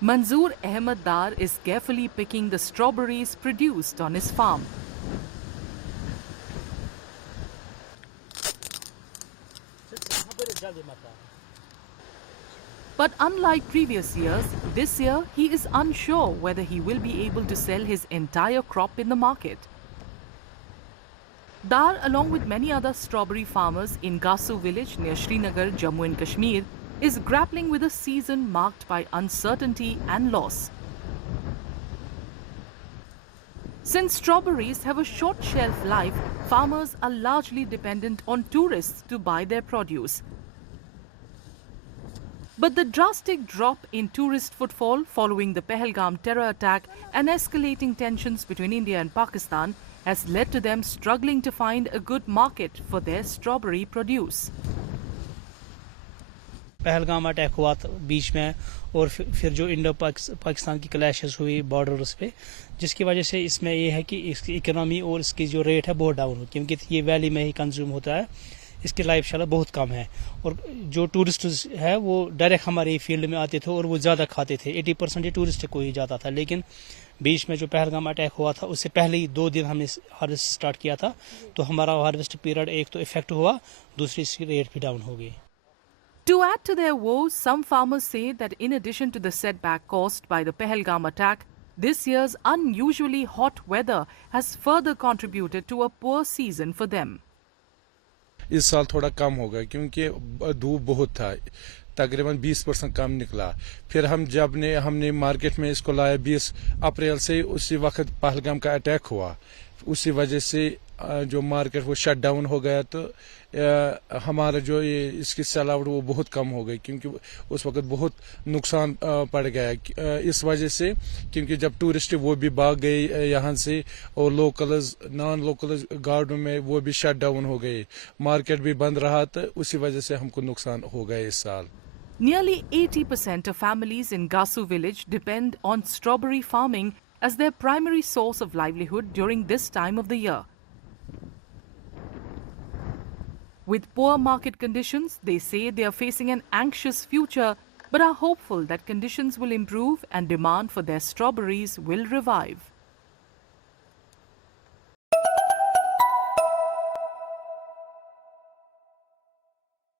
Manzoor Ahmed Dar is carefully picking the strawberries produced on his farm. But unlike previous years, this year he is unsure whether he will be able to sell his entire crop in the market. Dar, along with many other strawberry farmers in Gasu village near Srinagar, Jammu and Kashmir, is grappling with a season marked by uncertainty and loss. Since strawberries have a short shelf life, farmers are largely dependent on tourists to buy their produce. But the drastic drop in tourist footfall following the Pahalgam terror attack and escalating tensions between India and Pakistan has led to them struggling to find a good market for their strawberry produce. Pahalgam attack हुआ बीच में और फिर जो Indo Pakistan की clashes हुई borders पे, जिसकी वजह से इसमें ये है कि इसकी इकोनॉमी और इसकी जो रेट है बहुत डाउन हो, क्योंकि ये वैली में ही कंज्यूम होता है, इसकी लाइफ शाला बहुत कम है। और जो टूरिस्ट है वो डायरेक्ट हमारे फील्ड में आते थे और वो ज़्यादा खाते थे, 80% टूरिस्ट को ही जाता था। लेकिन बीच में जो पहलगाम अटैक हुआ था उससे पहले ही 2 दिन हमने हार्वेस्ट स्टार्ट किया था, तो हमारा हार्वेस्ट पीरियड एक तो इफेक्ट हुआ, दूसरी इसकी रेट भी डाउन हो गई। To add to their woes, some farmers say that in addition to the setback caused by the Pahalgam attack, this year's unusually hot weather has further contributed to a poor season for them. इस साल थोड़ा कम होगा क्योंकि धूप बहुत था, तकरीबन 20% कम निकला। फिर हमने मार्केट में इसको लाया 20 अप्रैल से, उसी वक्त पहलगाम का अटैक हुआ, उसी वजह से जो मार्केट वो शट डाउन हो गया, तो हमारा जो ये इसकी सेल-आउट वो बहुत कम हो गई, क्योंकि उस वक्त बहुत नुकसान पड़ गया इस वजह से, क्योंकि जब टूरिस्ट वो भी भाग गए यहाँ से और लोकल्स नॉन लोकल्स गार्डों में वो भी शट डाउन हो गए, मार्केट भी बंद रहा, तो उसी वजह से हमको नुकसान हो गया इस साल। Nearly 80% of families in Gasu village depend on strawberry farming as their primary source of livelihood during this time of the year. With poor market conditions, they say they are facing an anxious future, but are hopeful that conditions will improve and demand for their strawberries will revive.